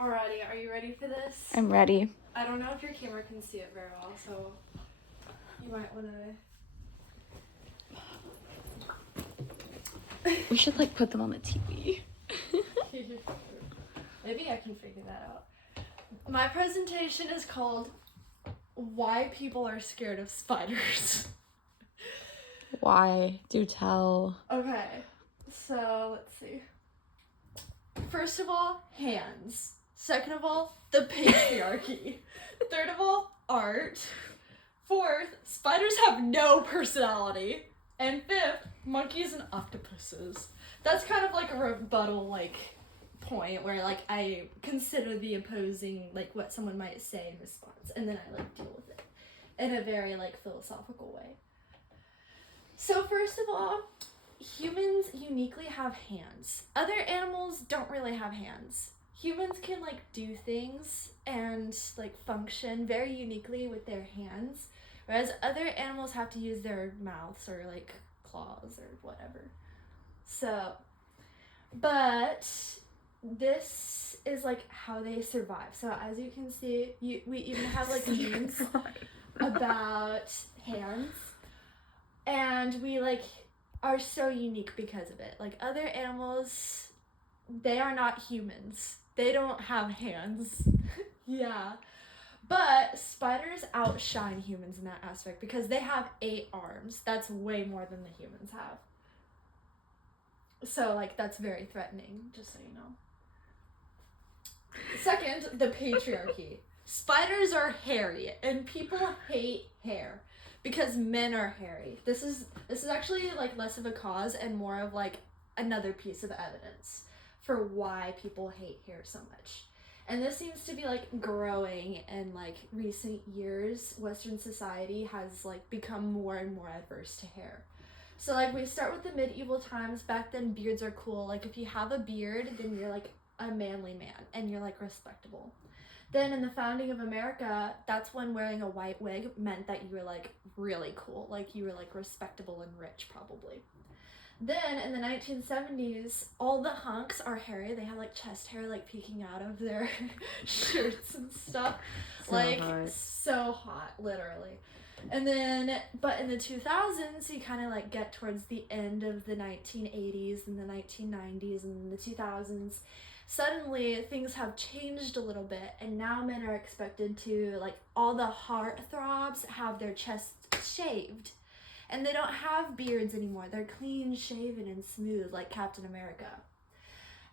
Alrighty, are you ready for this? I'm ready. I don't know if your camera can see it very well, so you might want to... We should like put them on the TV. Maybe I can figure that out. My presentation is called Why People Are Scared of Spiders. Why? Do tell. Okay, so let's see. First of all, hands. Second of all, the patriarchy. Third of all, art. Fourth, spiders have no personality. And fifth, monkeys and octopuses. That's kind of like a rebuttal, like, point where, like, I consider the opposing, like, what someone might say in response. And then I, like, deal with it in a very, like, philosophical way. So first of all, humans uniquely have hands. Other animals don't really have hands. Humans can like do things and like function very uniquely with their hands, whereas other animals have to use their mouths or like claws or whatever. So, but this is like how they survive. So as you can see, we even have like memes about hands, and we like are so unique because of it. Like other animals, they are not humans. They don't have hands. Yeah. But spiders outshine humans in that aspect because they have 8 arms. That's way more than the humans have. So like that's very threatening, just so you know. Second, the patriarchy. Spiders are hairy and people hate hair because men are hairy. This is actually like less of a cause and more of like another piece of evidence for why people hate hair so much. And this seems to be like growing in like recent years. Western society has like become more and more adverse to hair. So like we start with the medieval times. Back then beards are cool. Like if you have a beard, then you're like a manly man and you're like respectable. Then in the founding of America, that's when wearing a white wig meant that you were like really cool. Like you were like respectable and rich probably. Then in the 1970s, all the hunks are hairy. They have like chest hair like peeking out of their shirts and stuff. So hot, literally. And then, but in the 2000s, you kind of like get towards the end of the 1980s and the 1990s and the 2000s. Suddenly things have changed a little bit, and now men are expected to, like, all the heartthrobs have their chests shaved. And they don't have beards anymore. They're clean shaven and smooth like Captain America.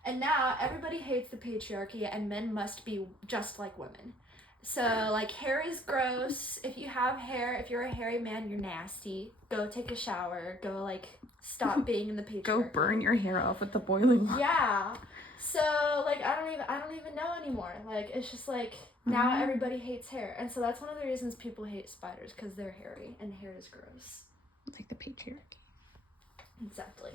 And now everybody hates the patriarchy and men must be just like women. So like hair is gross. If you have hair, if you're a hairy man, you're nasty. Go take a shower. Go like stop being in the patriarchy. Go burn your hair off with the boiling water. Yeah. So like I don't even know anymore. Like it's just like now everybody hates hair. And so that's one of the reasons people hate spiders, because they're hairy and hair is gross. Like the patriarchy. Exactly.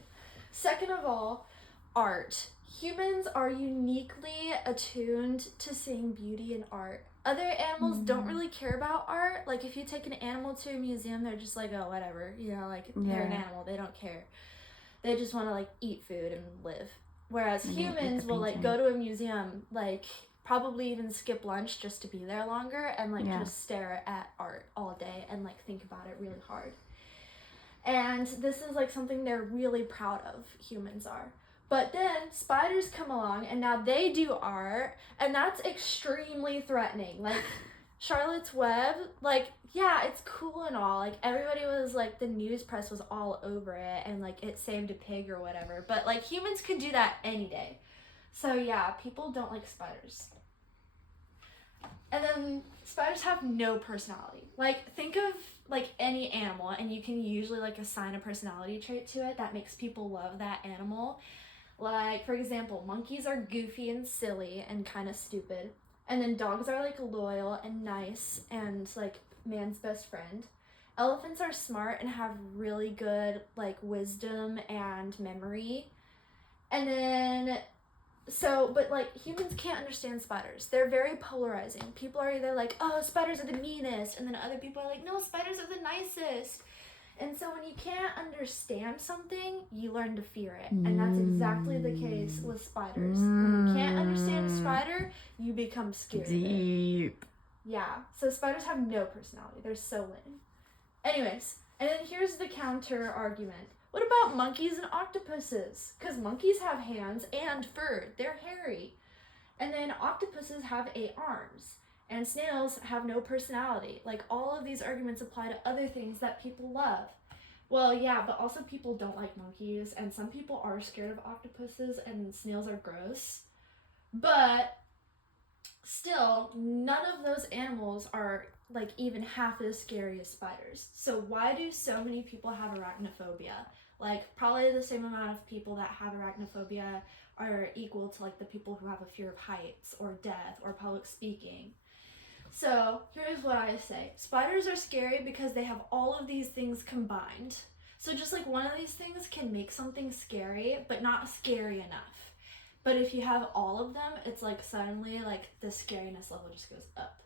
Second of all, art. Humans are uniquely attuned to seeing beauty in art. Other animals don't really care about art. Like if you take an animal to a museum, they're just like, oh, whatever. You know, like they're an animal. They don't care. They just want to like eat food and live. Whereas humans will like go to a museum, like probably even skip lunch just to be there longer and like just stare at art all day and like think about it really hard. And this is like something they're really proud of, humans are. But then spiders come along and now they do art, and that's extremely threatening. Like Charlotte's Web, like, yeah, it's cool and all. Like everybody was like, the news press was all over it and like it saved a pig or whatever. But like humans could do that any day. So yeah, people don't like spiders. And then spiders have no personality. Like think of like any animal and you can usually like assign a personality trait to it that makes people love that animal. Like for example, monkeys are goofy and silly and kind of stupid. And then dogs are like loyal and nice and like man's best friend. Elephants are smart and have really good like wisdom and memory. And then but like humans can't understand spiders. They're very polarizing. People are either like, oh, spiders are the meanest, and then other people are like, no, spiders are the nicest. And so when you can't understand something, you learn to fear it. And that's exactly the case with spiders. When you can't understand a spider, you become scared of it. Deep. Yeah, so spiders have no personality. They're so lame. Anyways, and then here's the counter argument. What about monkeys and octopuses? Because monkeys have hands and fur. They're hairy. And then octopuses have 8 arms. And snails have no personality. Like, all of these arguments apply to other things that people love. Well, yeah, but also people don't like monkeys. And some people are scared of octopuses, and snails are gross. But still, none of those animals are like even half as scary as spiders. So why do so many people have arachnophobia? Like, probably the same amount of people that have arachnophobia are equal to like the people who have a fear of heights or death or public speaking. So here's what I say. Spiders are scary because they have all of these things combined. So just like one of these things can make something scary, but not scary enough. But if you have all of them, it's like suddenly like the scariness level just goes up.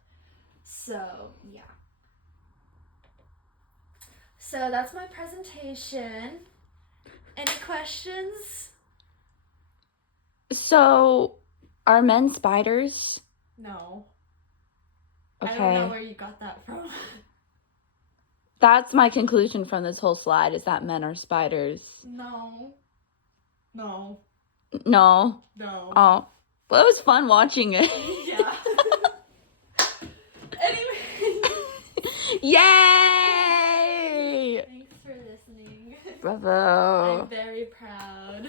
So yeah. So that's my presentation. Any questions? So, are men spiders? No. Okay. I don't know where you got that from. That's my conclusion from this whole slide, is that men are spiders. No. No. No? No. Oh. Well, it was fun watching it. Yeah. Anyway. Yay! Thanks for listening. Bravo. I'm very proud.